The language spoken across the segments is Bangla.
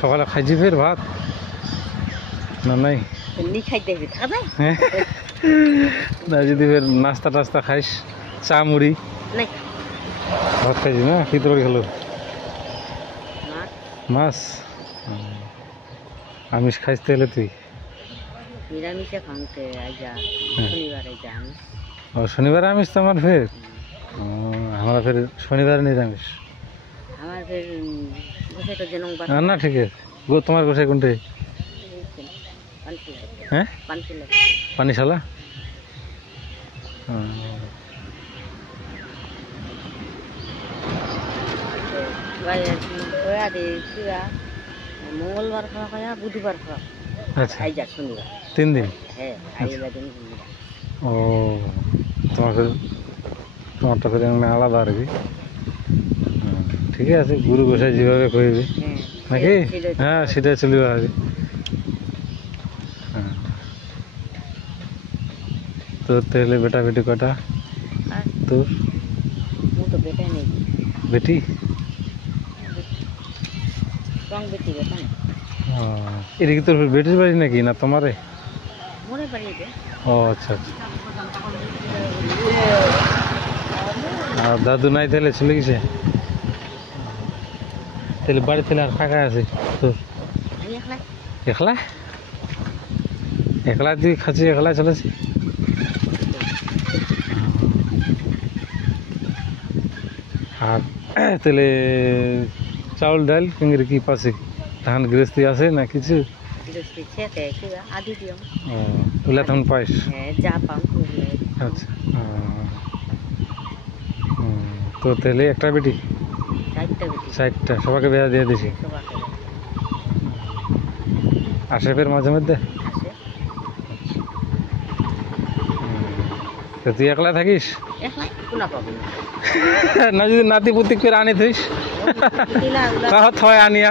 সকালে খাইছি ফের ভাত না নাই এমনি খাইতে হবে খাবে না যদি ফের নাস্তা টাস্তা খাইস চা মুড়ি নাই ভাত খাইছি না কি তরকারি খেলো মাছ মাছ আমিষ খাইস তাহলে তুই নিরামিষে খাওয়াতে আইজা শনিবারে যা আমি ও শনিবার আমিষ তো আমার ফের আমরা ফের শনিবার নিরামিষ আমার ফের বসে তো জনং না ঠিক আছে তোমার গোসাই কোনটে হ্যাঁ পানিশালা মঙ্গলবার খাওয়া খাওয়া বুধবার খাওয়া আচ্ছা আইজা শনিবার 3 দিন হ্যাঁ আইলা দিন ও তোমারটা ফের আলাদা আর কি ঠিক আছে গুরু গোসাই যেভাবে কইবে নাকি হ্যাঁ সেটা চলবে আর কি তোর তাহলে বেটা বেটি কটা তোর তো বেটা নেই বেটি বেটি বেটা নেই এটা কি তোর বেটির বাড়ি নাকি না তোমারে মনে বাড়িতে ও আচ্ছা আচ্ছা আর দাদু নাই তাহলে চলে গেছে তাহলে বাড়ি তাহলে আর ফাঁকা আছে তোর একলা একলা তুই খাচ্ছি একলা চলেছি আর তাহলে চাউল ডাল কিংরে কি পাশে ধান গৃহস্থী আছে না কিছু ওগুলা তখন পাইস আচ্ছা তো তাহলে একটা বেটি 4টা সবাইকে বেড়া দিয়ে দিছি আসে ফের মাঝে মধ্যে তুই একলা থাকিস না যদি নাতি পুতি করে আনি থইস কাহত হয় আনিয়া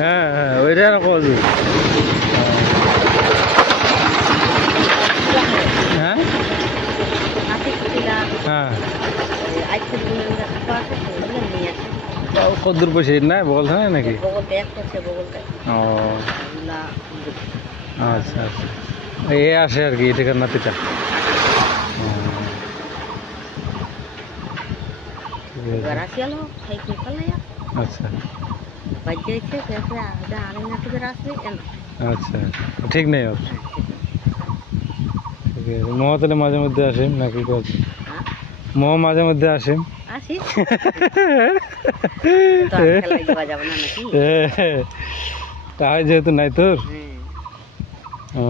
হ্যাঁ হ্যাঁ ওইটা না কজ হ্যাঁ হ্যাঁ কদ্দুর পয়সা নাই বল হ্যাঁ নাকি ও আচ্ছা আচ্ছা এ আসে আর কি এটাকার নাতিটা আচ্ছা আচ্ছা ঠিক নেই ওর ঠিক আছে মহা তাহলে মাঝে মধ্যে আসেন নাকি করছে মহা মাঝে মধ্যে আসেন তাই যেহেতু নাই তোর ও